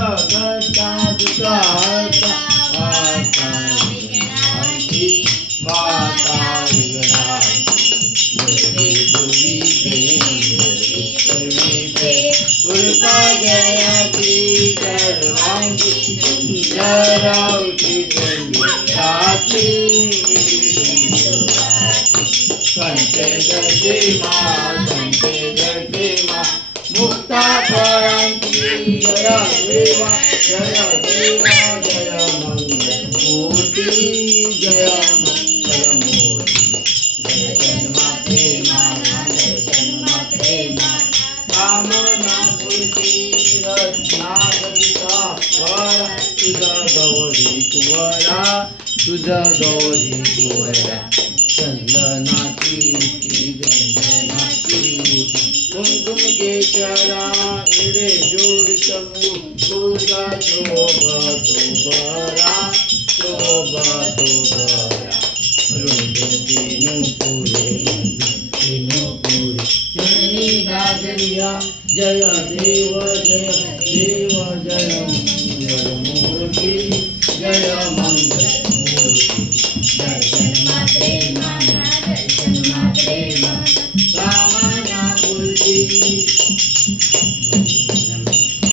करता दुःखहर्ता माता विघ्नाची माता विघ्नाची गुरुवी पे कृपा जयाची सर्वांगी सुंदरावती जन्मताची कंठे जटे मा मुक्ता फळांची जय देवा जय देवा जय मंगलमूर्ती जय मंगलमूर्ती जय जन्माते जन्माते कामना मूर्ती रत्नागरिता वरा तुझा गौरी कुवरा तुझा गौरी कुवरा चंदनाची उठी कुमकुम केशरा इडे जोड समूह तुझा शोभा तो बरा दीनु पुरे चरणी गाजरिया जय देव जय